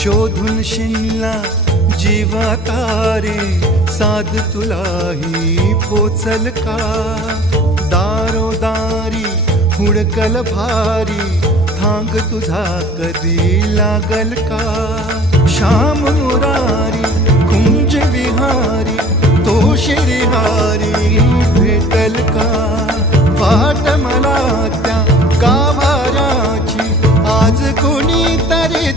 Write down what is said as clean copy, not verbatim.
शोधून शिनला जीवा तारे, साध तुलाही पोचल का? दारोदारी हुडकल भारी, थांग तुझा कधी लागल का? श्याम मुरारी कुंज विहारी, तो शिरिहारी भेटल का? वाट मला त्या गाभाऱ्याची, आज कोणी तरी